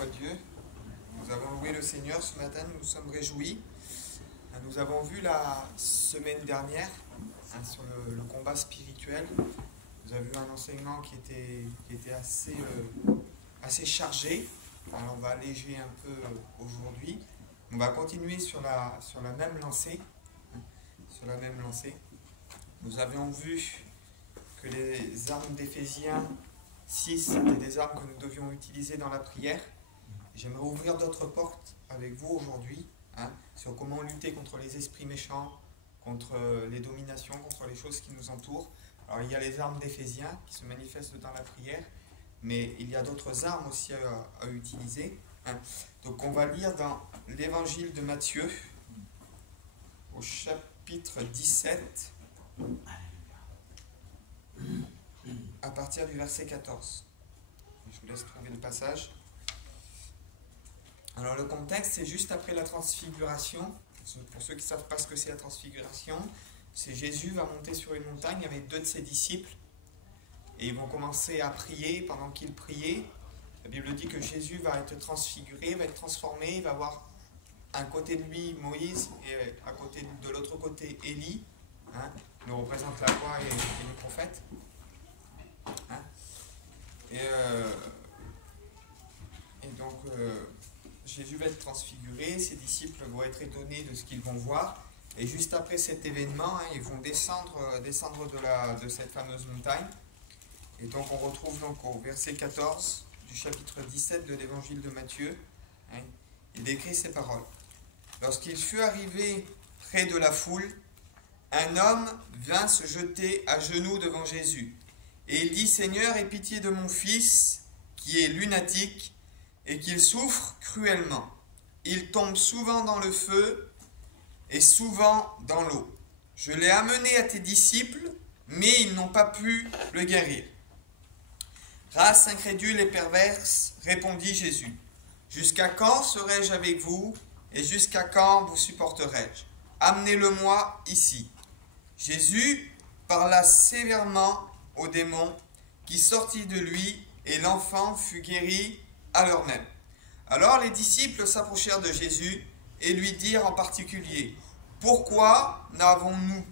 soit Dieu. Nous avons loué le Seigneur ce matin, nous nous sommes réjouis. Nous avons vu la semaine dernière sur le combat spirituel. Vous avez vu un enseignement qui était assez chargé. Alors on va alléger un peu aujourd'hui. On va continuer sur la même lancée. Nous avions vu que les armes d'Éphésiens 6 étaient des armes que nous devions utiliser dans la prière. J'aimerais ouvrir d'autres portes avec vous aujourd'hui, sur comment lutter contre les esprits méchants, contre les dominations, contre les choses qui nous entourent. Alors il y a les armes d'Éphésiens qui se manifestent dans la prière, mais il y a d'autres armes aussi à utiliser. Donc on va lire dans l'évangile de Matthieu, au chapitre 17, à partir du verset 14. Je vous laisse trouver le passage. Alors le contexte, c'est juste après la transfiguration. Pour ceux qui ne savent pas ce que c'est la transfiguration, c'est Jésus va monter sur une montagne avec 2 de ses disciples et ils vont commencer à prier. Pendant qu'ils priaient, la Bible dit que Jésus va être transfiguré, va être transformé, il va avoir à côté de lui Moïse et de l'autre côté Élie, qui nous représente la loi et les prophètes. Et donc Jésus va être transfiguré, ses disciples vont être étonnés de ce qu'ils vont voir, et juste après cet événement, ils vont descendre de cette fameuse montagne. Et donc on retrouve donc au verset 14 du chapitre 17 de l'évangile de Matthieu, il décrit ces paroles. Lorsqu'il fut arrivé près de la foule, un homme vint se jeter à genoux devant Jésus, et il dit: Seigneur, aie pitié de mon fils, qui est lunatique, et qu'il souffre cruellement. Il tombe souvent dans le feu et souvent dans l'eau. Je l'ai amené à tes disciples, mais ils n'ont pas pu le guérir. Race incrédule et perverse, répondit Jésus. Jusqu'à quand serai-je avec vous, et jusqu'à quand vous supporterai-je? Amenez-le-moi ici. Jésus parla sévèrement au démon qui sortit de lui, et l'enfant fut guéri à l'heure même. Alors les disciples s'approchèrent de Jésus et lui dirent en particulier: Pourquoi n'avons-nous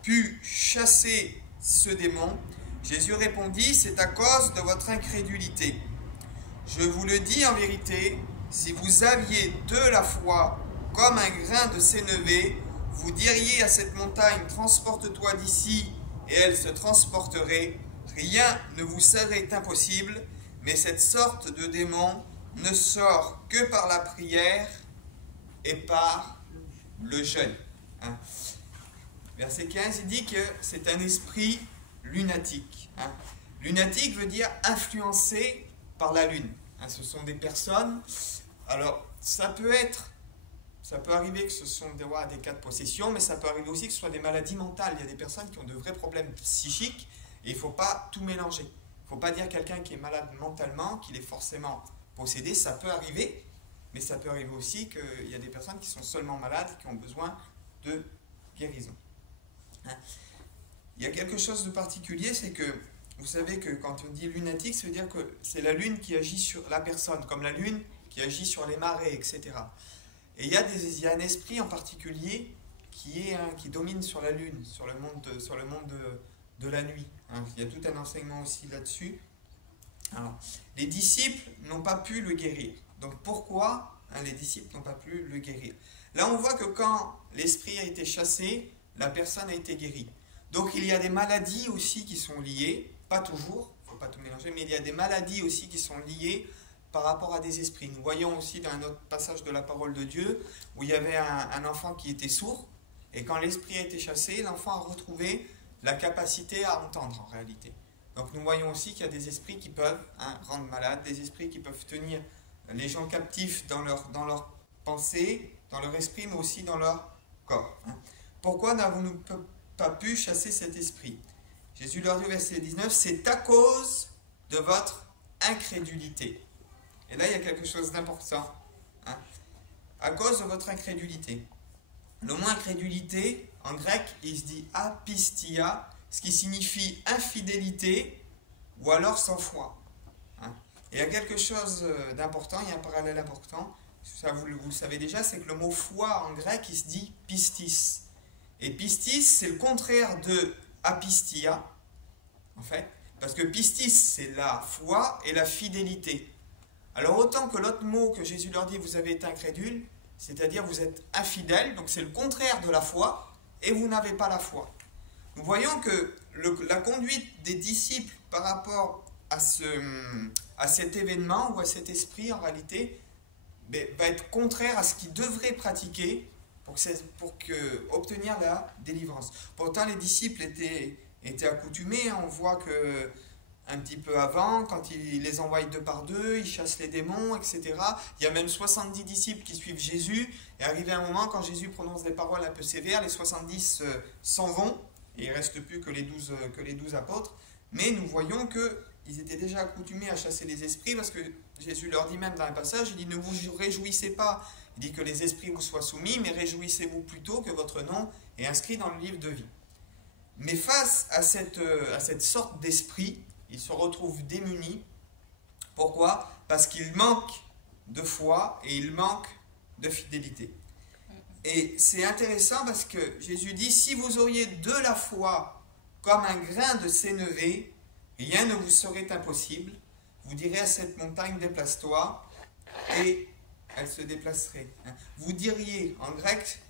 pu chasser ce démon? Jésus répondit: C'est à cause de votre incrédulité. Je vous le dis en vérité, si vous aviez de la foi comme un grain de sénévé, vous diriez à cette montagne: Transporte-toi d'ici, et elle se transporterait. Rien ne vous serait impossible. Mais cette sorte de démon ne sort que par la prière et par le jeûne. Verset 15, il dit que c'est un esprit lunatique. Lunatique veut dire influencé par la lune. Ce sont des personnes. Alors, ça peut arriver que ce sont des cas de possession, mais ça peut arriver aussi que ce soit des maladies mentales. Il y a des personnes qui ont de vrais problèmes psychiques et il ne faut pas tout mélanger. Il ne faut pas dire quelqu'un qui est malade mentalement qu'il est forcément possédé. Ça peut arriver, mais ça peut arriver aussi qu'il y a des personnes qui sont seulement malades, qui ont besoin de guérison. Il y a quelque chose de particulier, c'est que vous savez que quand on dit lunatique, ça veut dire que c'est la lune qui agit sur la personne, comme la lune qui agit sur les marées, etc. Et il y a un esprit en particulier qui domine sur la lune, sur le monde de la nuit. Il y a tout un enseignement aussi là-dessus. Alors, les disciples n'ont pas pu le guérir. Donc pourquoi les disciples n'ont pas pu le guérir? Là, on voit que quand l'esprit a été chassé, la personne a été guérie. Donc il y a des maladies aussi qui sont liées, pas toujours, il ne faut pas tout mélanger, mais il y a des maladies aussi qui sont liées par rapport à des esprits. Nous voyons aussi dans un autre passage de la parole de Dieu où il y avait un enfant qui était sourd, et quand l'esprit a été chassé, l'enfant a retrouvé la capacité à entendre en réalité. Donc nous voyons aussi qu'il y a des esprits qui peuvent rendre malades, des esprits qui peuvent tenir les gens captifs dans leur pensée, dans leur esprit, mais aussi dans leur corps. Pourquoi n'avons-nous pas pu chasser cet esprit? Jésus leur dit au verset 19, c'est à cause de votre incrédulité. Et là, il y a quelque chose d'important. À cause de votre incrédulité. Le mot incrédulité, en grec, il se dit apistia, ce qui signifie infidélité ou alors sans foi. Et il y a quelque chose d'important, il y a un parallèle important, ça vous le savez déjà, c'est que le mot foi en grec, il se dit pistis. Et pistis, c'est le contraire de apistia, en fait, parce que pistis, c'est la foi et la fidélité. Alors autant que l'autre mot que Jésus leur dit, vous avez été incrédule, c'est-à-dire vous êtes infidèle, donc c'est le contraire de la foi, et vous n'avez pas la foi. Nous voyons que la conduite des disciples par rapport à cet événement ou à cet esprit, en réalité, va être contraire à ce qu'ils devraient pratiquer pour obtenir la délivrance. Pourtant, les disciples étaient accoutumés. On voit que un petit peu avant, quand il les envoie 2 par 2, ils chassent les démons, etc. Il y a même 70 disciples qui suivent Jésus. Et arrivé un moment, quand Jésus prononce des paroles un peu sévères, les 70 s'en vont. Et il ne reste plus que les 12 apôtres. Mais nous voyons qu'ils étaient déjà accoutumés à chasser les esprits, parce que Jésus leur dit même dans un passage, il dit, ne vous réjouissez pas. Il dit que les esprits vous soient soumis, mais réjouissez-vous plutôt que votre nom est inscrit dans le livre de vie. Mais face à cette sorte d'esprit, ils se retrouvent démunis. Pourquoi? Parce qu'ils manquent de foi et ils manquent de fidélité. Et c'est intéressant parce que Jésus dit, si vous auriez de la foi comme un grain de sénévé, rien ne vous serait impossible. Vous direz à cette montagne, déplace-toi, et elle se déplacerait. Vous diriez, en grec,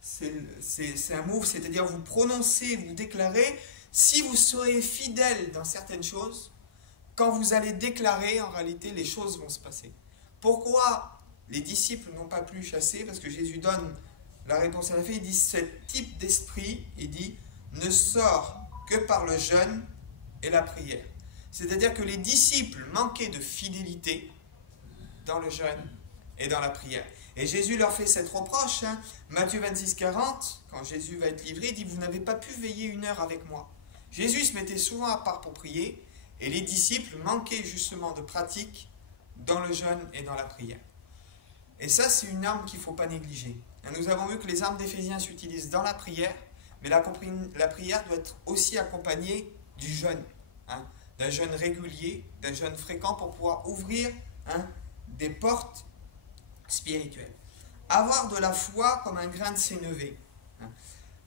c'est un mot, c'est-à-dire vous prononcez, vous déclarez, si vous serez fidèle dans certaines choses, quand vous allez déclarer, en réalité, les choses vont se passer. Pourquoi les disciples n'ont pas pu chasser? Parce que Jésus donne la réponse à la fin, il dit, ce type d'esprit, il dit, ne sort que par le jeûne et la prière. C'est-à-dire que les disciples manquaient de fidélité dans le jeûne et dans la prière. Et Jésus leur fait cette reproche, Matthieu 26, 40, quand Jésus va être livré, il dit, vous n'avez pas pu veiller 1 heure avec moi. Jésus se mettait souvent à part pour prier, et les disciples manquaient justement de pratique dans le jeûne et dans la prière. Et ça, c'est une arme qu'il ne faut pas négliger. Nous avons vu que les armes d'Éphésiens s'utilisent dans la prière, mais la prière doit être aussi accompagnée du jeûne, d'un jeûne régulier, d'un jeûne fréquent pour pouvoir ouvrir des portes spirituelles. Avoir de la foi comme un grain de sénévé.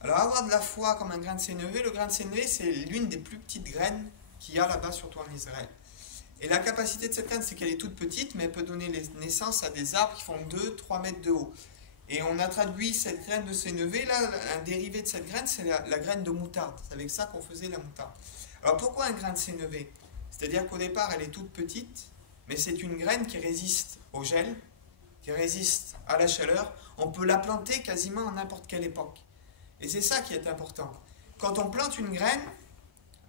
Alors avoir de la foi comme un grain de sénévé, le grain de sénévé c'est l'une des plus petites graines qu'il y a là-bas, surtout en Israël. Et la capacité de cette graine, c'est qu'elle est toute petite, mais elle peut donner naissance à des arbres qui font 2-3 mètres de haut. Et on a traduit cette graine de sénévé, là, un dérivé de cette graine, c'est la graine de moutarde. C'est avec ça qu'on faisait la moutarde. Alors pourquoi un grain de sénévé? C'est-à-dire qu'au départ, elle est toute petite, mais c'est une graine qui résiste au gel, qui résiste à la chaleur. On peut la planter quasiment à n'importe quelle époque. Et c'est ça qui est important. Quand on plante une graine,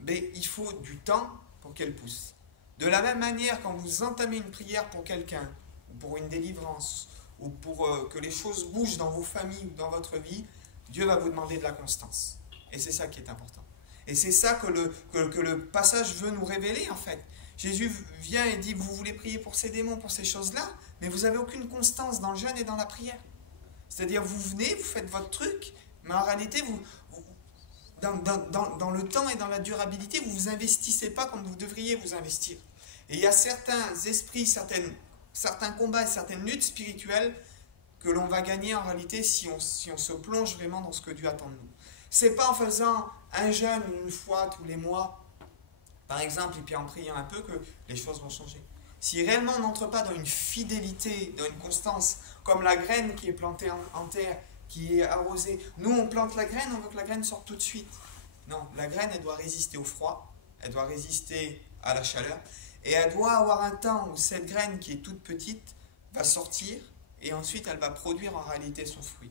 il faut du temps pour qu'elle pousse. De la même manière, quand vous entamez une prière pour quelqu'un, ou pour une délivrance, ou pour que les choses bougent dans vos familles ou dans votre vie, Dieu va vous demander de la constance. Et c'est ça qui est important. Et c'est ça que le passage veut nous révéler, en fait. Jésus vient et dit, vous voulez prier pour ces démons, pour ces choses-là, mais vous n'avez aucune constance dans le jeûne et dans la prière. C'est-à-dire, vous venez, vous faites votre truc, mais en réalité, dans le temps et dans la durabilité, vous ne vous investissez pas comme vous devriez vous investir. Et il y a certains esprits, certains combats et certaines luttes spirituelles que l'on va gagner en réalité si on se plonge vraiment dans ce que Dieu attend de nous. Ce n'est pas en faisant un jeûne une fois tous les mois, par exemple, et puis en priant un peu, que les choses vont changer. Si réellement on n'entre pas dans une fidélité, dans une constance, comme la graine qui est plantée en terre, qui est arrosée. Nous, on plante la graine, on veut que la graine sorte tout de suite. Non, la graine, elle doit résister au froid, elle doit résister à la chaleur, et elle doit avoir un temps où cette graine qui est toute petite va sortir, et ensuite elle va produire en réalité son fruit.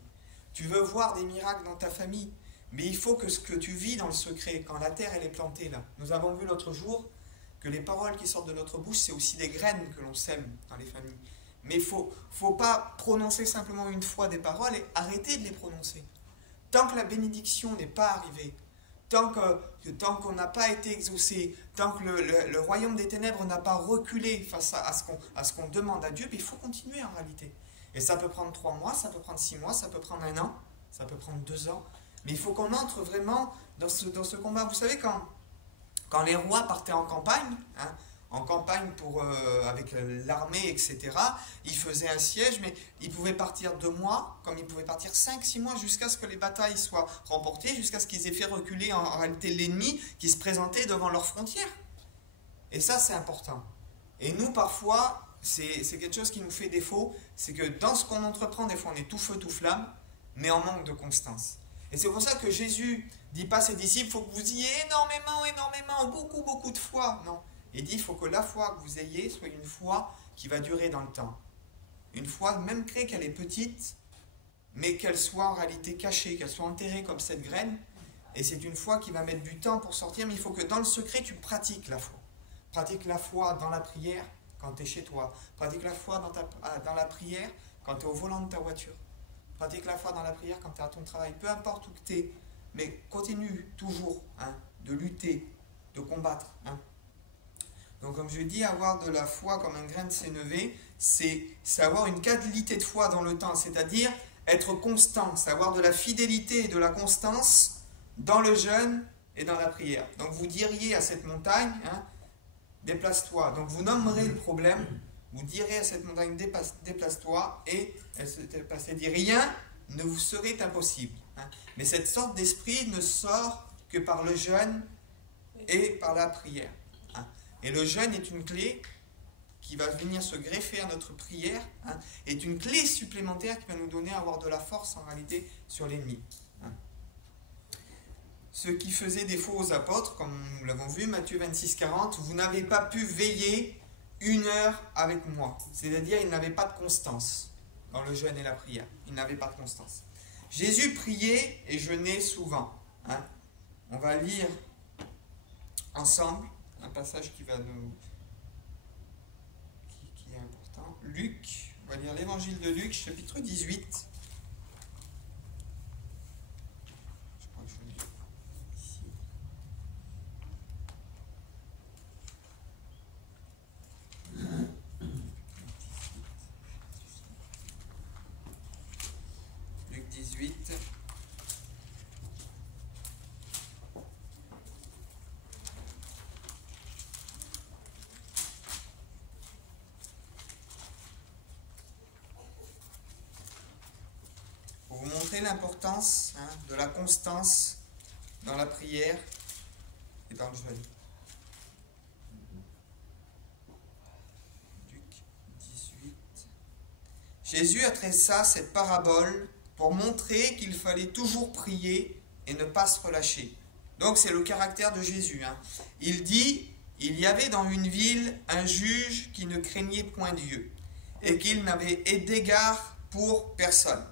Tu veux voir des miracles dans ta famille, mais il faut que ce que tu vis dans le secret, quand la terre elle est plantée là. Nous avons vu l'autre jour que les paroles qui sortent de notre bouche, c'est aussi des graines que l'on sème dans les familles. Mais il ne faut pas prononcer simplement une fois des paroles et arrêter de les prononcer. Tant que la bénédiction n'est pas arrivée, tant qu'on n'a pas été exaucé, tant que le royaume des ténèbres n'a pas reculé face à ce qu'on demande à Dieu, il faut continuer en réalité. Et ça peut prendre 3 mois, ça peut prendre 6 mois, ça peut prendre 1 an, ça peut prendre 2 ans. Mais il faut qu'on entre vraiment dans ce combat. Vous savez, quand les rois partaient en campagne, en campagne avec l'armée, etc. Ils faisaient un siège, mais ils pouvaient partir 2 mois, comme ils pouvaient partir 5-6 mois, jusqu'à ce que les batailles soient remportées, jusqu'à ce qu'ils aient fait reculer en réalité l'ennemi qui se présentait devant leurs frontières. Et ça, c'est important. Et nous, parfois, c'est quelque chose qui nous fait défaut, c'est que dans ce qu'on entreprend, des fois, on est tout feu, tout flamme, mais en manque de constance. Et c'est pour ça que Jésus dit pas à ses disciples, il faut que vous ayez énormément, beaucoup de foi. Non. Il dit, il faut que la foi que vous ayez soit une foi qui va durer dans le temps. Une foi, même qu'elle est petite, mais qu'elle soit en réalité cachée, qu'elle soit enterrée comme cette graine. Et c'est une foi qui va mettre du temps pour sortir, mais il faut que dans le secret, tu pratiques la foi. Pratique la foi dans la prière quand tu es chez toi. Pratique la foi dans la prière quand tu es au volant de ta voiture. Pratique la foi dans la prière quand tu es à ton travail. Peu importe où tu es, mais continue toujours de lutter, de combattre. Donc comme je dis, avoir de la foi comme un grain de sénévé, c'est avoir une qualité de foi dans le temps, c'est-à-dire être constant, c'est avoir de la fidélité et de la constance dans le jeûne et dans la prière. Donc vous diriez à cette montagne, déplace-toi. Donc vous nommerez le problème, vous direz à cette montagne, déplace-toi, et elle se déplace et dit, rien ne vous serait impossible. Mais cette sorte d'esprit ne sort que par le jeûne et par la prière. Et le jeûne est une clé qui va venir se greffer à notre prière, est une clé supplémentaire qui va nous donner à avoir de la force en réalité sur l'ennemi. Ce qui faisait défaut aux apôtres, comme nous l'avons vu, Matthieu 26, 40, vous n'avez pas pu veiller 1 heure avec moi. C'est-à-dire, ils n'avaient pas de constance dans le jeûne et la prière. Ils n'avaient pas de constance. Jésus priait et jeûnait souvent. On va lire ensemble un passage qui est important. Luc, on va lire l'évangile de Luc, chapitre 18. Luc 18. Pour vous montrer l'importance de la constance dans la prière et dans le jeûne. Luc 18. Jésus adressa cette parabole pour montrer qu'il fallait toujours prier et ne pas se relâcher. Donc c'est le caractère de Jésus. Il dit, il y avait dans une ville un juge qui ne craignait point Dieu et qu'il n'avait d'égard pour personne.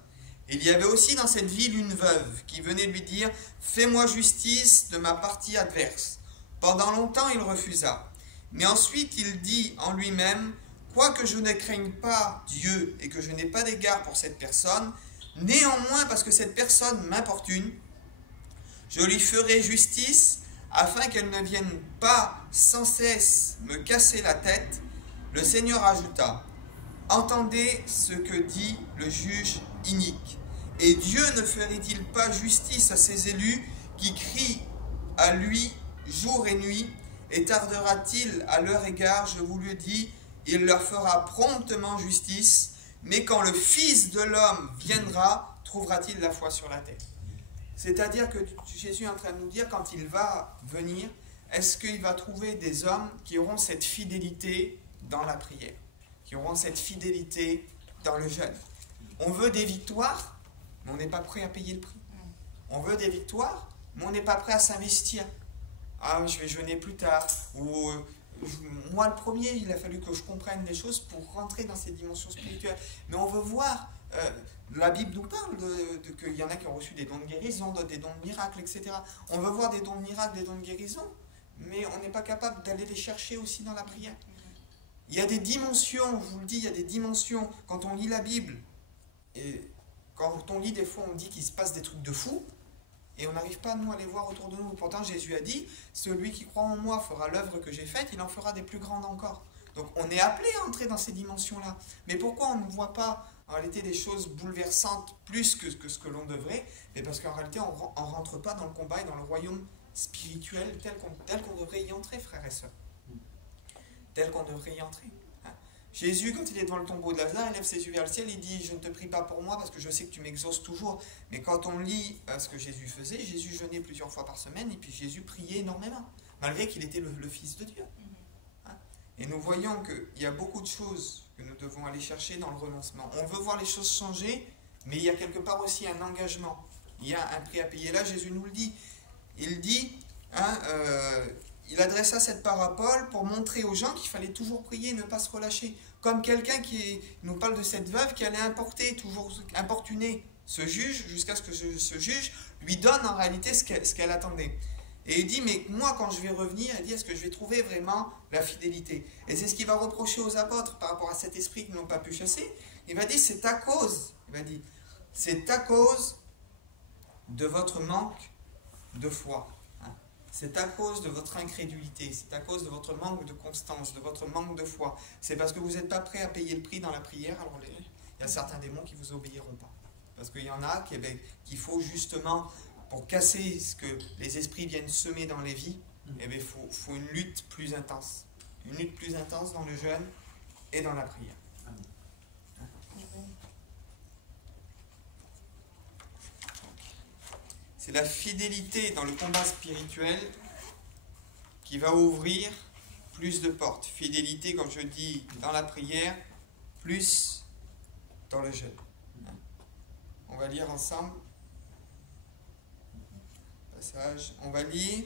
Il y avait aussi dans cette ville une veuve qui venait lui dire « Fais-moi justice de ma partie adverse ». Pendant longtemps, il refusa. Mais ensuite, il dit en lui-même « Quoique je ne craigne pas Dieu et que je n'ai pas d'égard pour cette personne, néanmoins, parce que cette personne m'importune, je lui ferai justice afin qu'elle ne vienne pas sans cesse me casser la tête. » Le Seigneur ajouta « Entendez ce que dit le juge inique. Et Dieu ne ferait-il pas justice à ses élus qui crient à lui jour et nuit? Et tardera-t-il à leur égard? Je vous le dis, il leur fera promptement justice. Mais quand le Fils de l'homme viendra, trouvera-t-il la foi sur la terre? C'est-à-dire que Jésus est en train de nous dire, quand il va venir, est-ce qu'il va trouver des hommes qui auront cette fidélité dans la prière, qui auront cette fidélité dans le jeûne? On veut des victoires, mais on n'est pas prêt à payer le prix. On veut des victoires, mais on n'est pas prêt à s'investir. Ah, je vais jeûner plus tard. Ou moi, le premier, il a fallu que je comprenne des choses pour rentrer dans ces dimensions spirituelles. Mais on veut voir, la Bible nous parle qu'il y en a qui ont reçu des dons de guérison, des dons de miracles, etc. On veut voir des dons de miracles, des dons de guérison, mais on n'est pas capable d'aller les chercher aussi dans la prière. Il y a des dimensions, je vous le dis, il y a des dimensions. Quand on lit la Bible, et quand on lit des fois, on dit qu'il se passe des trucs de fou, et on n'arrive pas, nous, à les voir autour de nous. Pourtant, Jésus a dit, celui qui croit en moi fera l'œuvre que j'ai faite, il en fera des plus grandes encore. Donc, on est appelé à entrer dans ces dimensions-là. Mais pourquoi on ne voit pas, en réalité, des choses bouleversantes plus que ce que l'on devrait? Mais parce qu'en réalité, on ne rentre pas dans le combat et dans le royaume spirituel tel qu'on devrait y entrer, frères et sœurs. tel qu'on devrait y entrer. Jésus, quand il est devant le tombeau de Lazare, il lève ses yeux vers le ciel, il dit « Je ne te prie pas pour moi parce que je sais que tu m'exauces toujours. » Mais quand on lit ce que Jésus faisait, Jésus jeûnait plusieurs fois par semaine et puis Jésus priait énormément, malgré qu'il était le Fils de Dieu. Et nous voyons qu'il y a beaucoup de choses que nous devons aller chercher dans le renoncement. On veut voir les choses changer, mais il y a quelque part aussi un engagement. Il y a un prix à payer. Là, Jésus nous le dit. Il dit, il adressa cette parabole pour montrer aux gens qu'il fallait toujours prier et ne pas se relâcher. Comme quelqu'un qui nous parle de cette veuve qui allait toujours importuner ce juge, jusqu'à ce que ce juge lui donne en réalité ce qu'elle attendait. Et il dit, mais moi, quand je vais revenir, il dit, est-ce que je vais trouver vraiment la fidélité? Et c'est ce qu'il va reprocher aux apôtres par rapport à cet esprit qu'ils n'ont pas pu chasser. Il va dire, c'est à cause de votre manque de foi. C'est à cause de votre incrédulité, c'est à cause de votre manque de constance, de votre manque de foi. C'est parce que vous n'êtes pas prêt à payer le prix dans la prière, alors il y a certains démons qui ne vous obéiront pas. Parce qu'il y en a qu'il faut justement... Pour casser ce que les esprits viennent semer dans les vies, il faut une lutte plus intense. Une lutte plus intense dans le jeûne et dans la prière. C'est la fidélité dans le combat spirituel qui va ouvrir plus de portes. Fidélité, comme je dis, dans la prière, plus dans le jeûne. On va lire ensemble. On va lire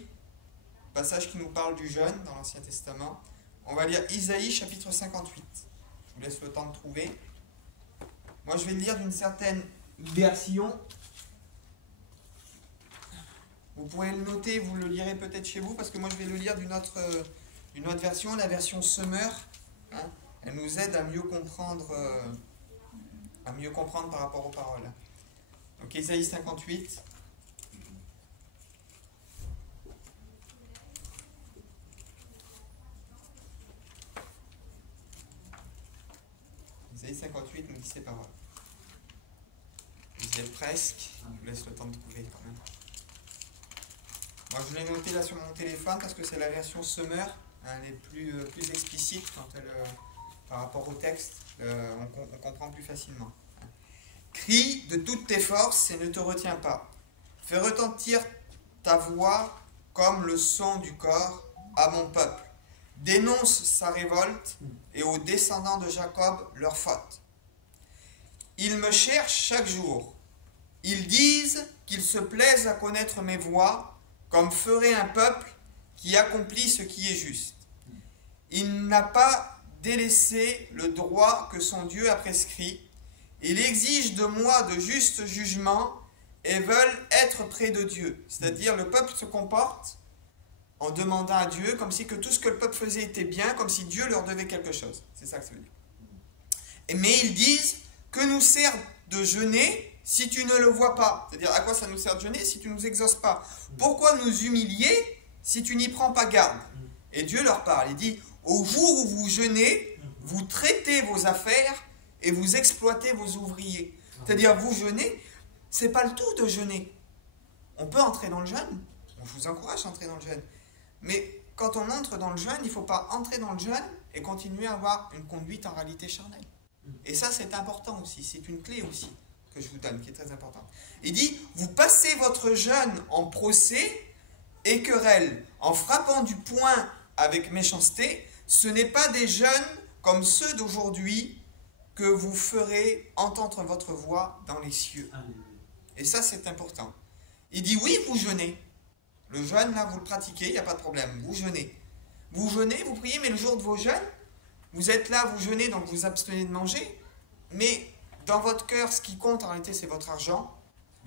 passage qui nous parle du jeûne dans l'Ancien Testament. On va lire Isaïe chapitre 58. Je vous laisse le temps de trouver. Moi je vais le lire d'une certaine version. Vous pourrez le noter, vous le lirez peut-être chez vous, parce que moi je vais le lire d'une autre version, la version Summer. Elle nous aide à mieux comprendre par rapport aux paroles. Donc Isaïe 58. Isaïe 58 nous dit ces paroles. Vous y êtes presque. Je vous laisse le temps de trouver quand même. Moi je l'ai noté là sur mon téléphone parce que c'est la version Summer. Elle est plus explicite par rapport au texte. On comprend plus facilement. Crie de toutes tes forces et ne te retiens pas. Fais retentir ta voix comme le son du corps à mon peuple. Dénonce sa révolte et aux descendants de Jacob leur faute. Ils me cherchent chaque jour. Ils disent qu'ils se plaisent à connaître mes voies, comme ferait un peuple qui accomplit ce qui est juste. Il n'a pas délaissé le droit que son Dieu a prescrit. Il exige de moi de justes jugements et veulent être près de Dieu. C'est-à-dire le peuple se comporte en demandant à Dieu, comme si que tout ce que le peuple faisait était bien, comme si Dieu leur devait quelque chose. C'est ça que ça veut dire. Mais ils disent, que nous sert de jeûner si tu ne le vois pas? C'est-à-dire, à quoi ça nous sert de jeûner si tu ne nous exauces pas? Pourquoi nous humilier si tu n'y prends pas garde? Et Dieu leur parle, il dit, au jour où vous jeûnez, vous traitez vos affaires et vous exploitez vos ouvriers. C'est-à-dire, vous jeûnez, c'est pas le tout de jeûner. On peut entrer dans le jeûne, je vous encourage à entrer dans le jeûne. Mais quand on entre dans le jeûne, il ne faut pas entrer dans le jeûne et continuer à avoir une conduite en réalité charnelle. Et ça, c'est important aussi. C'est une clé aussi que je vous donne, qui est très importante. Il dit, vous passez votre jeûne en procès et querelle, en frappant du poing avec méchanceté. Ce n'est pas des jeûnes comme ceux d'aujourd'hui que vous ferez entendre votre voix dans les cieux. Et ça, c'est important. Il dit, oui, vous jeûnez. Le jeûne, là, vous le pratiquez, il n'y a pas de problème. Vous jeûnez. Vous jeûnez, vous priez, mais le jour de vos jeûnes, vous êtes là, vous jeûnez, donc vous abstenez de manger. Mais dans votre cœur, ce qui compte en réalité, c'est votre argent.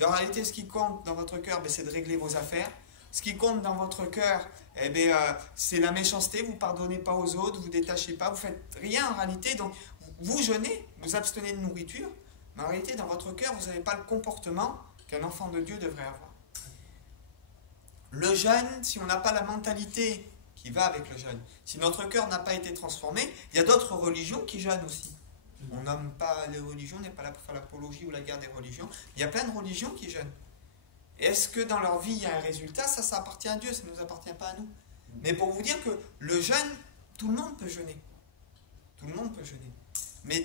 En réalité, ce qui compte dans votre cœur, c'est de régler vos affaires. Ce qui compte dans votre cœur, c'est la méchanceté. Vous ne pardonnez pas aux autres, vous ne détachez pas, vous ne faites rien en réalité. Donc, vous jeûnez, vous abstenez de nourriture. Mais en réalité, dans votre cœur, vous n'avez pas le comportement qu'un enfant de Dieu devrait avoir. Le jeûne, si on n'a pas la mentalité qui va avec le jeûne, si notre cœur n'a pas été transformé, il y a d'autres religions qui jeûnent aussi. On nomme pas les religions, on n'est pas là pour faire l'apologie ou la guerre des religions. Il y a plein de religions qui jeûnent. Est-ce que dans leur vie, il y a un résultat? Ça appartient à Dieu, ça ne nous appartient pas à nous. Mais pour vous dire que le jeûne, Tout le monde peut jeûner. Tout le monde peut jeûner. Mais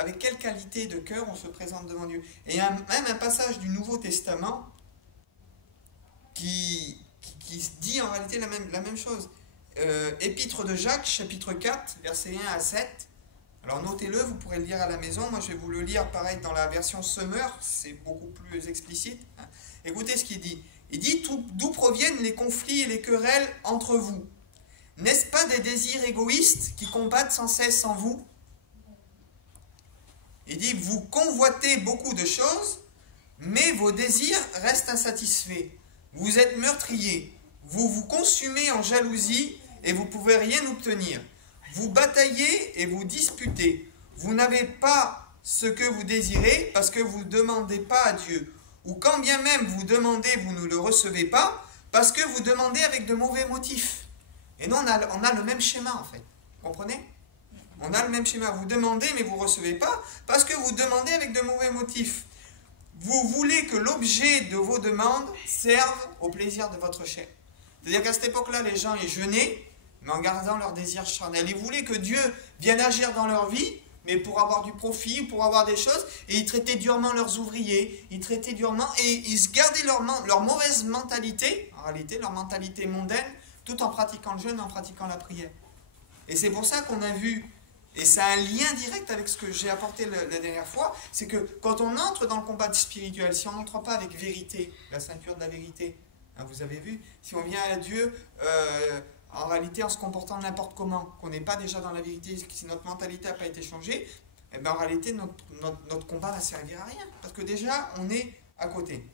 avec quelle qualité de cœur on se présente devant Dieu? Et il y a même un passage du Nouveau Testament qui dit en réalité la même chose. Épître de Jacques, chapitre 4, versets 1 à 7. Alors notez-le, vous pourrez le lire à la maison. Moi je vais vous le lire pareil dans la version Summer, c'est beaucoup plus explicite. Écoutez ce qu'il dit. Il dit, d'où proviennent les conflits et les querelles entre vous? N'est-ce pas des désirs égoïstes qui combattent sans cesse en vous? Il dit, vous convoitez beaucoup de choses, mais vos désirs restent insatisfaits. Vous êtes meurtriers, vous vous consumez en jalousie et vous ne pouvez rien obtenir. Vous bataillez et vous disputez. Vous n'avez pas ce que vous désirez parce que vous ne demandez pas à Dieu. Ou quand bien même vous demandez, vous ne le recevez pas parce que vous demandez avec de mauvais motifs. Et nous, on a le même schéma en fait. Vous comprenez? On a le même schéma. Vous demandez mais vous ne recevez pas parce que vous demandez avec de mauvais motifs. Vous voulez que l'objet de vos demandes serve au plaisir de votre chair. C'est-à-dire qu'à cette époque-là, les gens, ils jeûnaient, mais en gardant leur désir charnel. Ils voulaient que Dieu vienne agir dans leur vie, mais pour avoir du profit, pour avoir des choses, et ils traitaient durement leurs ouvriers, ils traitaient durement, et ils gardaient leur mauvaise mentalité, en réalité, leur mentalité mondaine, tout en pratiquant le jeûne, en pratiquant la prière. Et c'est pour ça qu'on a vu, et ça a un lien direct avec ce que j'ai apporté la dernière fois, c'est que quand on entre dans le combat spirituel, si on n'entre pas avec vérité, la ceinture de la vérité, hein, vous avez vu, si on vient à Dieu en réalité en se comportant n'importe comment, qu'on n'est pas déjà dans la vérité, si notre mentalité n'a pas été changée, eh ben, en réalité notre combat va servir à rien, parce que déjà on est à côté.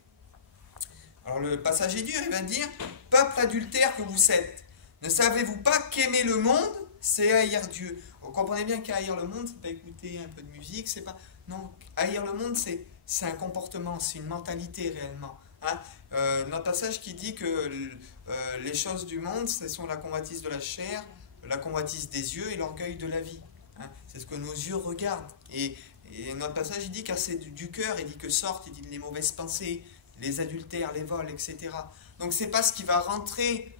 Alors le passage est dur, il va dire, peuple adultère que vous êtes, ne savez-vous pas qu'aimer le monde, c'est haïr Dieu? Vous comprenez bien qu'haïr le monde, c'est pas écouter un peu de musique, c'est pas... Non, haïr le monde, c'est un comportement, c'est une mentalité réellement. Hein? Notre passage qui dit que les choses du monde, ce sont la convoitise de la chair, la convoitise des yeux et l'orgueil de la vie. Hein? C'est ce que nos yeux regardent. Et notre passage, il dit car c'est du cœur, il dit que sortent, il dit les mauvaises pensées, les adultères, les vols, etc. Donc c'est pas ce qui va rentrer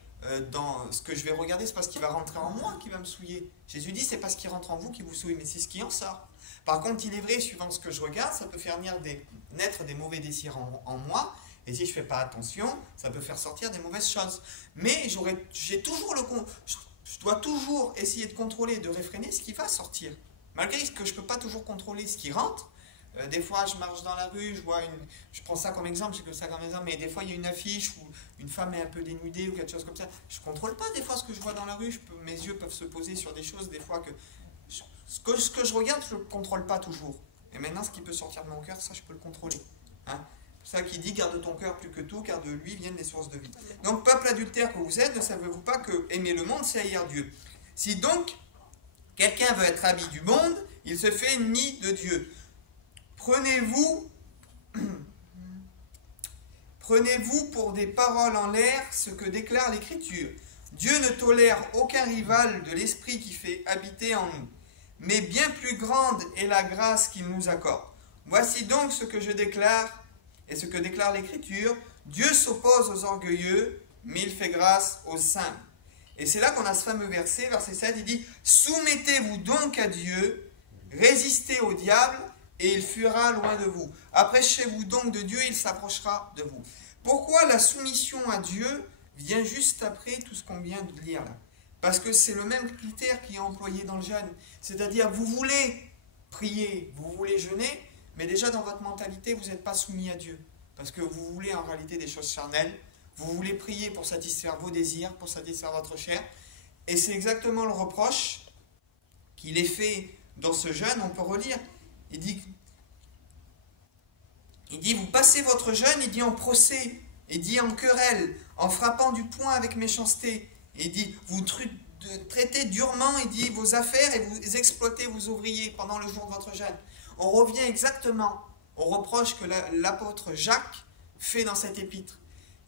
dans ce que je vais regarder, c'est pas ce qui va rentrer en moi qui va me souiller. Jésus dit c'est pas ce qui rentre en vous qui vous souille, mais c'est ce qui en sort. Par contre, il est vrai, suivant ce que je regarde, ça peut faire naître des mauvais désirs en moi, et si je ne fais pas attention, ça peut faire sortir des mauvaises choses. Mais j'ai toujours je dois toujours essayer de contrôler, de réfréner ce qui va sortir. Malgré que je ne peux pas toujours contrôler ce qui rentre. Des fois, je marche dans la rue, je prends ça comme exemple, j'ai que ça comme exemple, mais des fois, il y a une affiche où une femme est un peu dénudée ou quelque chose comme ça. Je ne contrôle pas des fois ce que je vois dans la rue, mes yeux peuvent se poser sur des choses, des fois que ce que je regarde, je ne le contrôle pas toujours. Et maintenant, ce qui peut sortir de mon cœur, ça, je peux le contrôler. Hein? C'est ça qui dit, garde ton cœur plus que tout, car de lui viennent les sources de vie. Donc, peuple adultère que vous êtes, ne savez-vous pas que aimer le monde, c'est haïr Dieu? Si donc, quelqu'un veut être ami du monde, il se fait ennemi de Dieu. Prenez-vous pour des paroles en l'air ce que déclare l'Écriture. Dieu ne tolère aucun rival de l'esprit qui fait habiter en nous, mais bien plus grande est la grâce qu'il nous accorde. Voici donc ce que je déclare et ce que déclare l'Écriture. Dieu s'oppose aux orgueilleux, mais il fait grâce aux simples. Et c'est là qu'on a ce fameux verset, verset 7, il dit « Soumettez-vous donc à Dieu, résistez au diable, et il fuira loin de vous. Approchez-vous donc de Dieu, il s'approchera de vous. » Pourquoi la soumission à Dieu vient juste après tout ce qu'on vient de lire là? Parce que c'est le même critère qui est employé dans le jeûne. C'est-à-dire, vous voulez prier, vous voulez jeûner, mais déjà dans votre mentalité, vous n'êtes pas soumis à Dieu. Parce que vous voulez en réalité des choses charnelles. Vous voulez prier pour satisfaire vos désirs, pour satisfaire votre chair. Et c'est exactement le reproche qu'il est fait dans ce jeûne. On peut relire. Il dit, vous passez votre jeûne, il dit en procès, il dit en querelle, en frappant du poing avec méchanceté. Il dit, vous traitez durement, il dit, vos affaires et vous exploitez vos ouvriers pendant le jour de votre jeûne. On revient exactement au reproche que l'apôtre Jacques fait dans cet épître.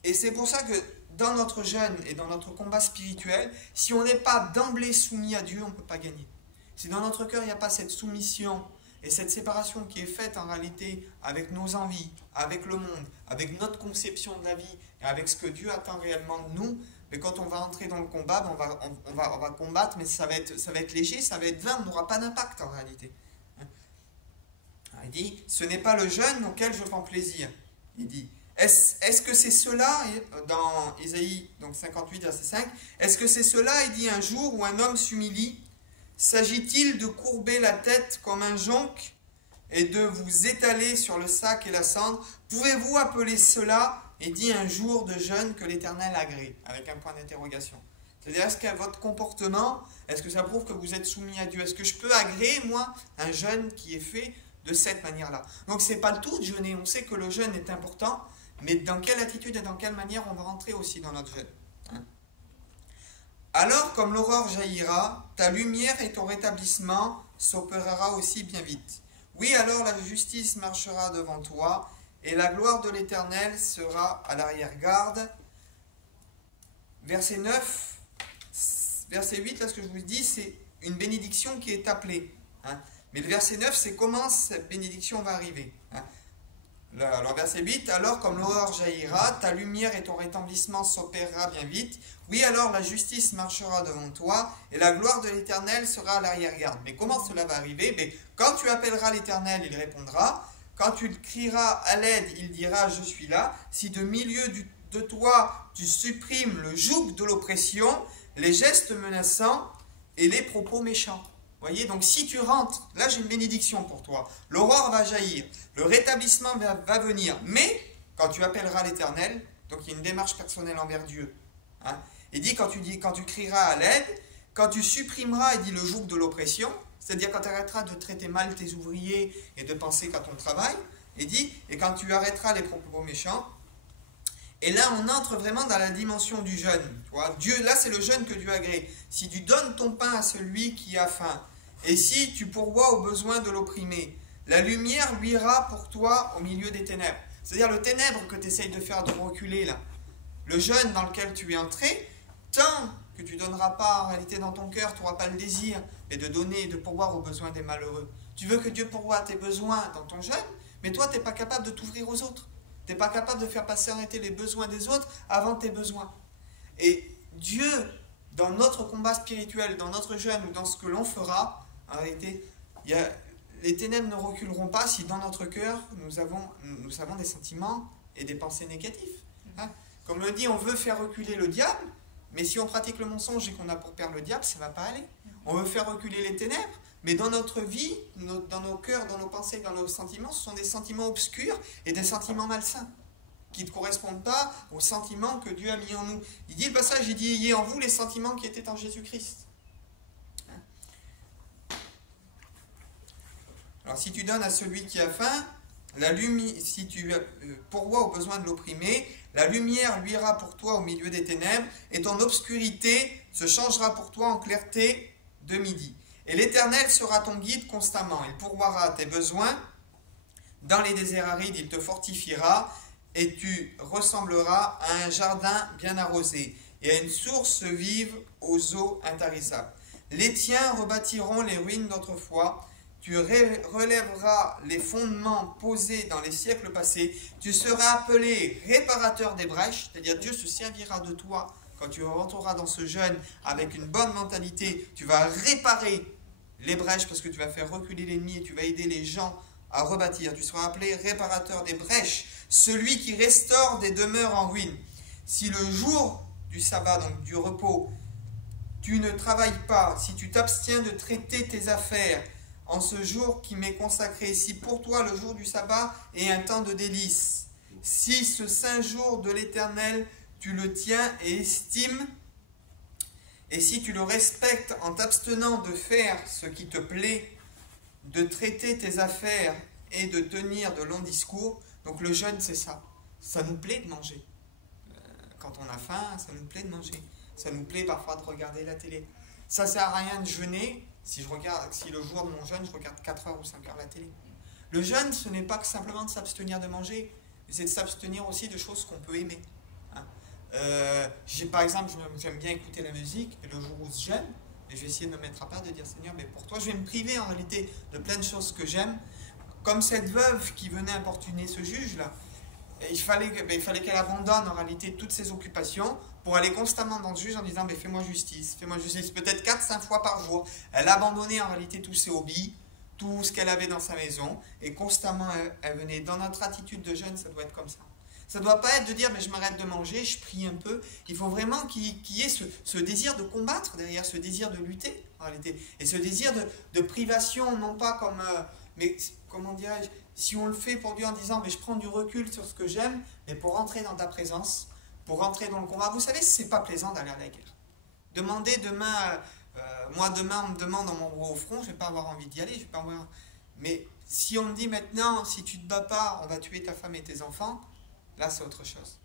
Et c'est pour ça que dans notre jeûne et dans notre combat spirituel, si on n'est pas d'emblée soumis à Dieu, on ne peut pas gagner. Si dans notre cœur, il n'y a pas cette soumission et cette séparation qui est faite en réalité avec nos envies, avec le monde, avec notre conception de la vie et avec ce que Dieu attend réellement de nous, mais quand on va entrer dans le combat, ben, on va combattre, mais ça va être léger, ça va être vain, on n'aura pas d'impact en réalité. Il dit, ce n'est pas le jeûne auquel je prends plaisir. Il dit, est-ce que c'est cela, dans Ésaïe donc 58, verset 5, est-ce que c'est cela, il dit, un jour où un homme s'humilie, s'agit-il de courber la tête comme un jonc et de vous étaler sur le sac et la cendre? Pouvez-vous appeler cela, il dit, un jour de jeûne que l'Éternel agrée? Avec un point d'interrogation. C'est-à-dire, est-ce que votre comportement, est-ce que ça prouve que vous êtes soumis à Dieu? Est-ce que je peux agréer, moi, un jeûne qui est fait de cette manière-là? Donc, ce n'est pas le tout de jeûner. On sait que le jeûne est important, mais dans quelle attitude et dans quelle manière on va rentrer aussi dans notre jeûne, hein? Alors, comme l'aurore jaillira, ta lumière et ton rétablissement s'opérera aussi bien vite. Oui, alors la justice marchera devant toi, et la gloire de l'Éternel sera à l'arrière-garde. Verset 9, verset 8, là ce que je vous dis, c'est une bénédiction qui est appelée, hein. Mais le verset 9, c'est comment cette bénédiction va arriver, hein. Alors verset 8, alors comme l'aurore jaillira, ta lumière et ton rétablissement s'opérera bien vite. Oui, alors la justice marchera devant toi, et la gloire de l'Éternel sera à l'arrière-garde. Mais comment cela va arriver? Mais quand tu appelleras l'Éternel, il répondra. Quand tu crieras à l'aide, il dira, je suis là. Si de milieu de toi, tu supprimes le joug de l'oppression, les gestes menaçants et les propos méchants. Voyez, donc si tu rentres, là j'ai une bénédiction pour toi. L'aurore va jaillir, le rétablissement va venir. Mais quand tu appelleras l'Éternel, donc il y a une démarche personnelle envers Dieu, hein. Il dit quand tu crieras à l'aide, quand tu supprimeras, il dit le joug de l'oppression, c'est-à-dire quand tu arrêteras de traiter mal tes ouvriers et de penser qu'à ton travail, il dit, et quand tu arrêteras les propos méchants. Et là, on entre vraiment dans la dimension du jeûne. Tu vois, Dieu, là, c'est le jeûne que Dieu agrée. Si tu donnes ton pain à celui qui a faim, et si tu pourvois aux besoins de l'opprimé, la lumière luira pour toi au milieu des ténèbres. C'est-à-dire le ténèbre que tu essayes de faire de reculer, là. Le jeûne dans lequel tu es entré, tant que tu ne donneras pas en réalité dans ton cœur, tu n'auras pas le désir et de donner et de pourvoir aux besoins des malheureux. Tu veux que Dieu pourvoie tes besoins dans ton jeûne, mais toi, tu n'es pas capable de t'ouvrir aux autres. Tu n'es pas capable de faire passer en réalité les besoins des autres avant tes besoins. Et Dieu, dans notre combat spirituel, dans notre jeûne ou dans ce que l'on fera, en réalité, les ténèbres ne reculeront pas si dans notre cœur, nous avons des sentiments et des pensées négatives, hein. Comme le dit, on veut faire reculer le diable, mais si on pratique le mensonge et qu'on a pour père le diable, ça ne va pas aller. On veut faire reculer les ténèbres, mais dans notre vie, dans nos cœurs, dans nos pensées, dans nos sentiments, ce sont des sentiments obscurs et des sentiments malsains qui ne correspondent pas aux sentiments que Dieu a mis en nous. Il dit le passage, il dit, ayez en vous les sentiments qui étaient en Jésus-Christ. Alors si tu donnes à celui qui a faim, si tu pourvois aux besoins de l'opprimé, la lumière luira pour toi au milieu des ténèbres, et ton obscurité se changera pour toi en clarté de midi. Et l'Éternel sera ton guide constamment. Il pourvoira à tes besoins. Dans les déserts arides, il te fortifiera, et tu ressembleras à un jardin bien arrosé, et à une source vive aux eaux intarissables. Les tiens rebâtiront les ruines d'autrefois. Tu relèveras les fondements posés dans les siècles passés. Tu seras appelé réparateur des brèches, c'est-à-dire Dieu se servira de toi quand tu rentreras dans ce jeûne avec une bonne mentalité. Tu vas réparer les brèches parce que tu vas faire reculer l'ennemi et tu vas aider les gens à rebâtir. Tu seras appelé réparateur des brèches, celui qui restaure des demeures en ruine. Si le jour du sabbat, donc du repos, tu ne travailles pas, si tu t'abstiens de traiter tes affaires, en ce jour qui m'est consacré, si pour toi le jour du sabbat est un temps de délice, si ce saint jour de l'Éternel tu le tiens et estimes, et si tu le respectes en t'abstenant de faire ce qui te plaît, de traiter tes affaires et de tenir de longs discours. Donc le jeûne, c'est ça. Ça nous plaît de manger. Quand on a faim, ça nous plaît de manger. Ça nous plaît parfois de regarder la télé. Ça ne sert à rien de jeûner si le jour de mon jeûne, je regarde 4 heures ou 5 heures la télé. Le jeûne, ce n'est pas que simplement de s'abstenir de manger, mais c'est de s'abstenir aussi de choses qu'on peut aimer. Par exemple, j'aime bien écouter la musique, et le jour où je jeûne, et je vais essayer de me mettre à part, de dire Seigneur, mais pour toi, je vais me priver en réalité de plein de choses que j'aime, comme cette veuve qui venait importuner ce juge-là. Et il fallait qu'elle abandonne en réalité toutes ses occupations pour aller constamment dans le juge en disant fais-moi justice, peut-être 4-5 fois par jour. Elle a abandonné en réalité tous ses hobbies, tout ce qu'elle avait dans sa maison, et constamment elle venait. Dans notre attitude de jeune, ça doit être comme ça. Ça ne doit pas être de dire je m'arrête de manger, je prie un peu. Il faut vraiment qu'il y ait ce désir de combattre derrière, ce désir de lutter en réalité. Et ce désir de privation, non pas comme... mais comment dirais-je, si on le fait pour Dieu en disant je prends du recul sur ce que j'aime, mais pour rentrer dans ta présence, pour rentrer dans le combat. Vous savez, c'est pas plaisant d'aller à la guerre. Demandez demain, moi demain on me demande on m'envoie au front, je ne vais pas avoir envie d'y aller, je vais pas avoir... Mais si on me dit maintenant, si tu ne te bats pas, on va tuer ta femme et tes enfants, là c'est autre chose.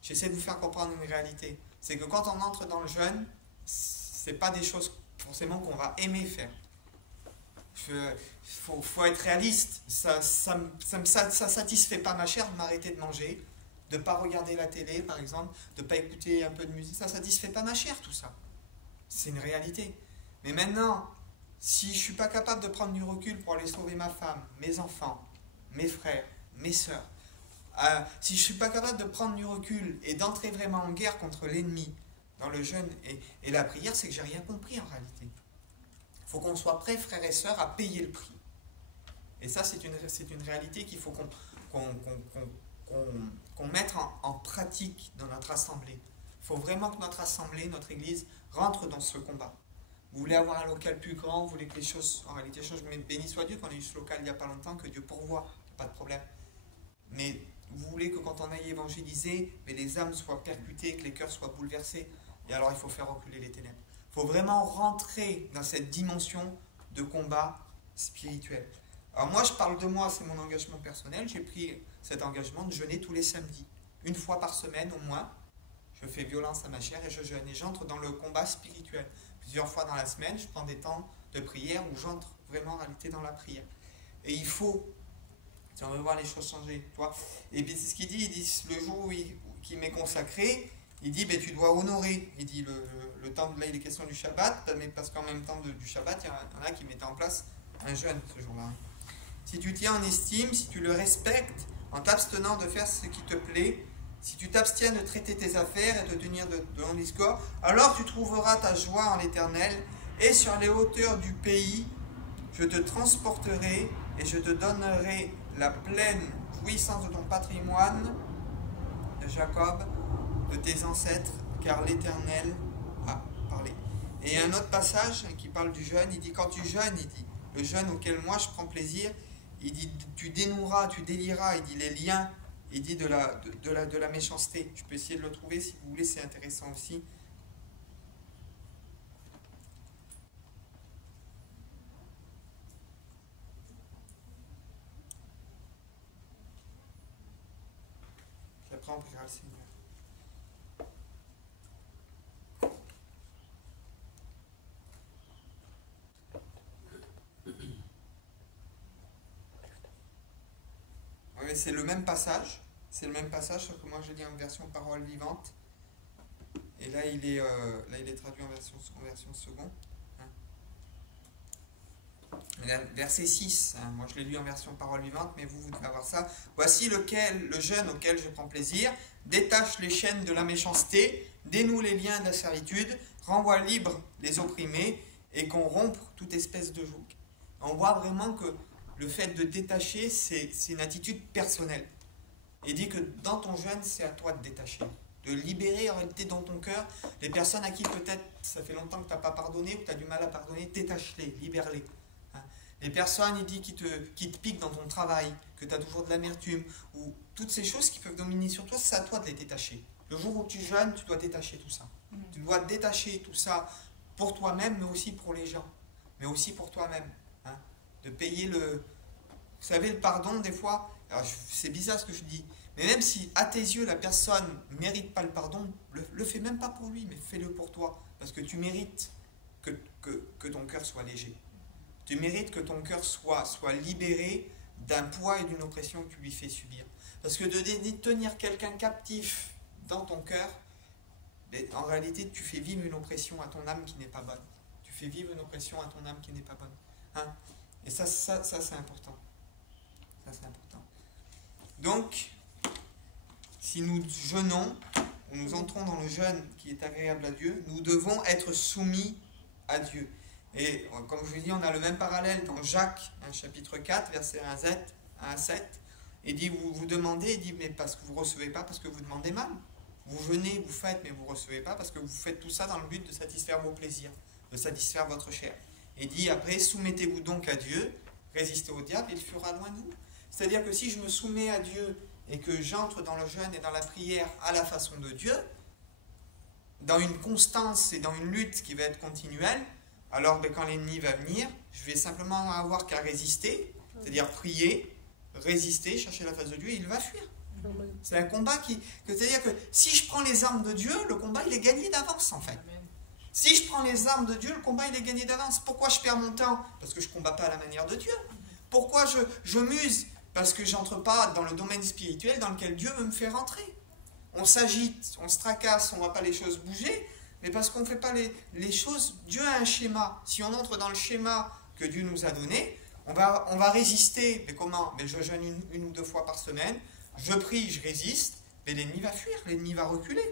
J'essaie de vous faire comprendre une réalité. C'est que quand on entre dans le jeûne, ce n'est pas des choses forcément qu'on va aimer faire. Faut être réaliste. Ça satisfait pas ma chair de m'arrêter de manger, de ne pas regarder la télé par exemple, de ne pas écouter un peu de musique. Ça satisfait pas ma chair tout ça. C'est une réalité. Mais maintenant, si je ne suis pas capable de prendre du recul pour aller sauver ma femme, mes enfants, mes frères, mes sœurs, si je ne suis pas capable de prendre du recul et d'entrer vraiment en guerre contre l'ennemi dans le jeûne et la prière, c'est que j'ai rien compris en réalité. Il faut qu'on soit prêts, frères et sœurs, à payer le prix. Et ça, c'est une réalité qu'il faut qu'on mette en pratique dans notre assemblée. Il faut vraiment que notre assemblée, notre église, rentre dans ce combat. Vous voulez avoir un local plus grand, vous voulez que les choses, en réalité, changent. Mais béni soit Dieu qu'on a eu ce local il n'y a pas longtemps, que Dieu pourvoit, pas de problème. Mais vous voulez que quand on aille évangéliser, les âmes soient percutées, que les cœurs soient bouleversés. Et alors, il faut faire reculer les ténèbres. Il faut vraiment rentrer dans cette dimension de combat spirituel. Alors moi, je parle de moi, c'est mon engagement personnel. J'ai pris cet engagement de jeûner tous les samedis. Une fois par semaine au moins. Je fais violence à ma chair et je jeûne. Et j'entre dans le combat spirituel. Plusieurs fois dans la semaine, je prends des temps de prière où j'entre vraiment en réalité dans la prière. Et il faut, si on veut voir les choses changer, toi. Et puis c'est ce qu'il dit le jour qui m'est consacré, il dit tu dois honorer. Il dit le temps, là il est question du Shabbat, mais parce qu'en même temps du Shabbat, il y en a qui mettaient en place un jeûne ce jour-là. Si tu tiens en estime, si tu le respectes, en t'abstenant de faire ce qui te plaît, si tu t'abstiens de traiter tes affaires et de tenir de longs discours, alors tu trouveras ta joie en l'Éternel, et sur les hauteurs du pays, je te transporterai et je te donnerai la pleine jouissance de ton patrimoine, de Jacob, de tes ancêtres, car l'Éternel a parlé. Et un autre passage qui parle du jeûne, il dit quand tu jeûnes, il dit le jeûne auquel moi je prends plaisir, il dit tu dénoueras, tu délieras, il dit les liens, il dit de la méchanceté. Je peux essayer de le trouver si vous voulez, c'est intéressant aussi. Puis après on priera le Seigneur. C'est le même passage, sauf que moi je lis en version parole vivante, et là il est traduit en version seconde. Verset 6, moi je l'ai lu en version parole vivante, mais vous devez avoir ça. Voici le jeûne auquel je prends plaisir, détache les chaînes de la méchanceté, dénoue les liens de la servitude, renvoie libre les opprimés, et qu'on rompe toute espèce de joug. On voit vraiment que le fait de détacher, c'est une attitude personnelle. Il dit que dans ton jeûne, c'est à toi de détacher. De libérer en réalité dans ton cœur les personnes à qui peut-être ça fait longtemps que tu n'as pas pardonné ou que tu as du mal à pardonner, détache-les, libère-les. Les personnes, il dit, qui te piquent dans ton travail, que tu as toujours de l'amertume, ou toutes ces choses qui peuvent dominer sur toi, c'est à toi de les détacher. Le jour où tu jeûnes, tu dois détacher tout ça. Tu dois détacher tout ça pour toi-même, mais aussi pour les gens, mais aussi pour toi-même. De payer vous savez, le pardon, des fois, c'est bizarre ce que je dis, mais même si à tes yeux la personne ne mérite pas le pardon, le fais même pas pour lui, mais fais-le pour toi, parce que tu mérites que ton cœur soit léger. Tu mérites que ton cœur soit libéré d'un poids et d'une oppression que tu lui fais subir. Parce que de tenir quelqu'un captif dans ton cœur, en réalité, tu fais vivre une oppression à ton âme qui n'est pas bonne. Tu fais vivre une oppression à ton âme qui n'est pas bonne. Et ça c'est important. Ça, c'est important. Donc, si nous jeûnons, ou nous entrons dans le jeûne qui est agréable à Dieu, nous devons être soumis à Dieu. Et comme je vous dis, on a le même parallèle dans Jacques, chapitre 4, versets 1 à 7. Il dit, vous demandez, il dit, mais parce que vous ne recevez pas, parce que vous demandez mal. Vous jeûnez, vous faites, mais vous ne recevez pas, parce que vous faites tout ça dans le but de satisfaire vos plaisirs, de satisfaire votre chair. Et il dit après, soumettez-vous donc à Dieu, résistez au diable, il fuira loin de vous. C'est-à-dire que si je me soumets à Dieu et que j'entre dans le jeûne et dans la prière à la façon de Dieu, dans une constance et dans une lutte qui va être continuelle, alors quand l'ennemi va venir, je vais simplement avoir qu'à résister, c'est-à-dire prier, résister, chercher la face de Dieu, et il va fuir. C'est un combat c'est-à-dire que si je prends les armes de Dieu, le combat il est gagné d'avance en fait. Si je prends les armes de Dieu, le combat il est gagné d'avance. Pourquoi je perds mon temps? Parce que je ne combats pas à la manière de Dieu. Pourquoi je muse? Parce que je n'entre pas dans le domaine spirituel dans lequel Dieu veut me faire rentrer. On s'agite, on se tracasse, on ne voit pas les choses bouger, mais parce qu'on ne fait pas les choses. Dieu a un schéma. Si on entre dans le schéma que Dieu nous a donné, on va résister. Mais comment? Mais je jeûne une ou deux fois par semaine, je prie, je résiste, mais l'ennemi va fuir, l'ennemi va reculer.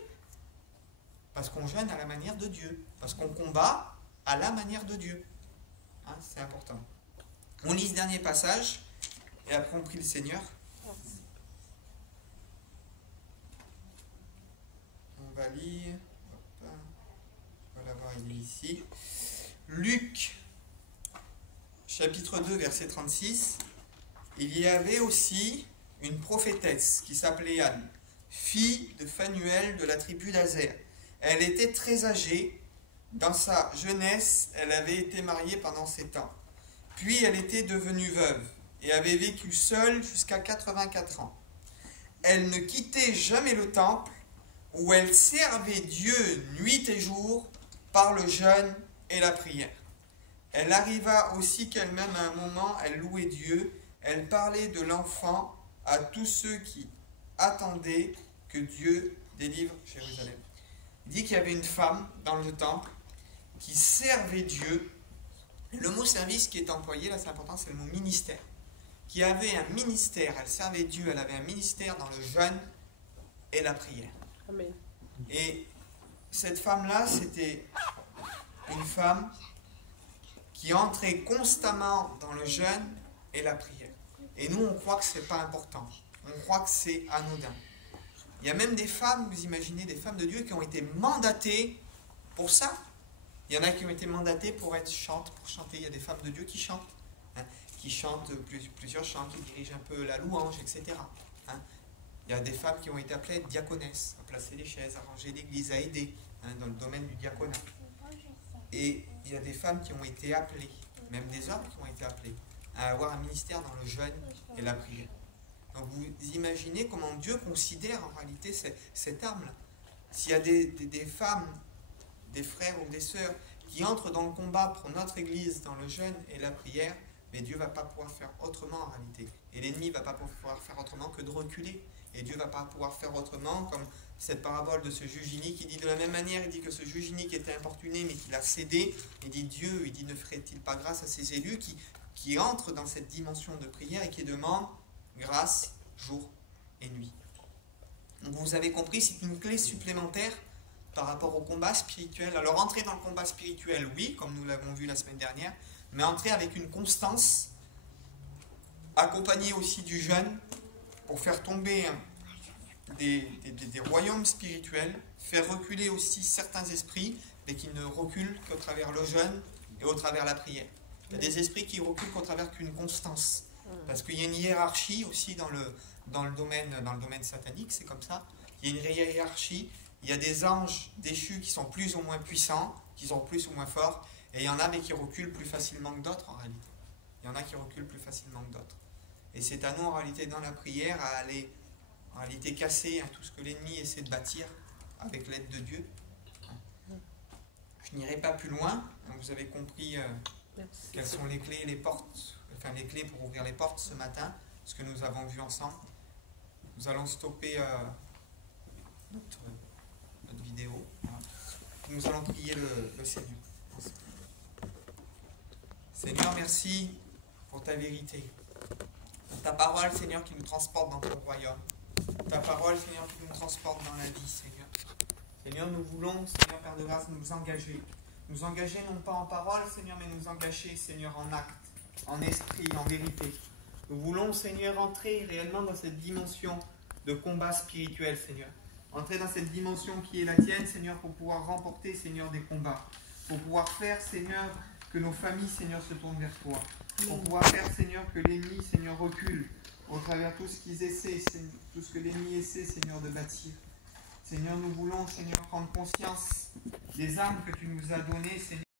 Parce qu'on jeûne à la manière de Dieu. Parce qu'on combat à la manière de Dieu. C'est important. On lit ce dernier passage, et après on prie le Seigneur. On va lire. On va l'avoir, il est ici. Luc, chapitre 2, verset 36. Il y avait aussi une prophétesse qui s'appelait Anne, fille de Phanuel de la tribu d'Azer. Elle était très âgée. Dans sa jeunesse, elle avait été mariée pendant 7 ans. Puis elle était devenue veuve et avait vécu seule jusqu'à 84 ans. Elle ne quittait jamais le temple où elle servait Dieu nuit et jour par le jeûne et la prière. Elle arriva aussi qu'elle-même à un moment, elle louait Dieu, elle parlait de l'enfant à tous ceux qui attendaient que Dieu délivre Jérusalem. Il dit qu'il y avait une femme dans le temple qui servait Dieu. Le mot service qui est employé, là c'est important, c'est le mot ministère. Qui avait un ministère, elle servait Dieu, elle avait un ministère dans le jeûne et la prière. Amen. Et cette femme-là, c'était une femme qui entrait constamment dans le jeûne et la prière. Et nous, on croit que ce n'est pas important. On croit que c'est anodin. Il y a même des femmes, vous imaginez, des femmes de Dieu qui ont été mandatées pour ça. Il y en a qui ont été mandatées pour chanter. Il y a des femmes de Dieu qui chantent, qui chantent plusieurs chants, qui dirigent un peu la louange, etc. Il y a des femmes qui ont été appelées diaconesses, à placer les chaises, à ranger l'église, à aider dans le domaine du diaconat. Et il y a des femmes qui ont été appelées, même des hommes qui ont été appelés, à avoir un ministère dans le jeûne et la prière. Donc vous imaginez comment Dieu considère en réalité cette arme-là. S'il y a des femmes, des frères ou des sœurs qui entrent dans le combat pour notre Église dans le jeûne et la prière, mais Dieu ne va pas pouvoir faire autrement en réalité. Et l'ennemi ne va pas pouvoir faire autrement que de reculer. Et Dieu ne va pas pouvoir faire autrement, comme cette parabole de ce juge inique, il dit de la même manière, il dit que ce juge inique était importuné, mais qu'il a cédé. Il dit Dieu, il dit ne ferait-il pas grâce à ses élus qui entrent dans cette dimension de prière et qui demandent grâce jour et nuit. Donc vous avez compris, c'est une clé supplémentaire par rapport au combat spirituel. Alors entrer dans le combat spirituel, oui, comme nous l'avons vu la semaine dernière, mais entrer avec une constance, accompagnée aussi du jeûne, pour faire tomber des royaumes spirituels, faire reculer aussi certains esprits, mais qui ne reculent qu'au travers le jeûne et au travers la prière. Il y a des esprits qui reculent qu'au travers qu'une constance. Parce qu'il y a une hiérarchie aussi dans le domaine satanique, c'est comme ça. Il y a une hiérarchie, il y a des anges déchus qui sont plus ou moins puissants, qui sont plus ou moins forts, et il y en a mais qui reculent plus facilement que d'autres en réalité. Il y en a qui reculent plus facilement que d'autres. Et c'est à nous en réalité dans la prière à aller en réalité casser tout ce que l'ennemi essaie de bâtir avec l'aide de Dieu. Je n'irai pas plus loin, vous avez compris quelles sont les clés, les portes, enfin les clés pour ouvrir les portes ce matin, ce que nous avons vu ensemble. Nous allons stopper notre vidéo. Nous allons prier le Seigneur. Seigneur, merci pour ta vérité. Pour ta parole, Seigneur, qui nous transporte dans ton royaume. ta parole, Seigneur, qui nous transporte dans la vie, Seigneur. Seigneur, nous voulons, Seigneur, Père de grâce, nous engager. Nous engager non pas en parole, Seigneur, mais nous engager, Seigneur, en acte, en esprit, en vérité. Nous voulons, Seigneur, entrer réellement dans cette dimension de combat spirituel, Seigneur. Entrer dans cette dimension qui est la tienne, Seigneur, pour pouvoir remporter, Seigneur, des combats. Pour pouvoir faire, Seigneur, que nos familles, Seigneur, se tournent vers toi. Pour pouvoir faire, Seigneur, que l'ennemi, Seigneur, recule au travers de tout ce qu'ils essaient, Seigneur, tout ce que l'ennemi essaie, Seigneur, de bâtir. Seigneur, nous voulons, Seigneur, prendre conscience des armes que tu nous as données, Seigneur.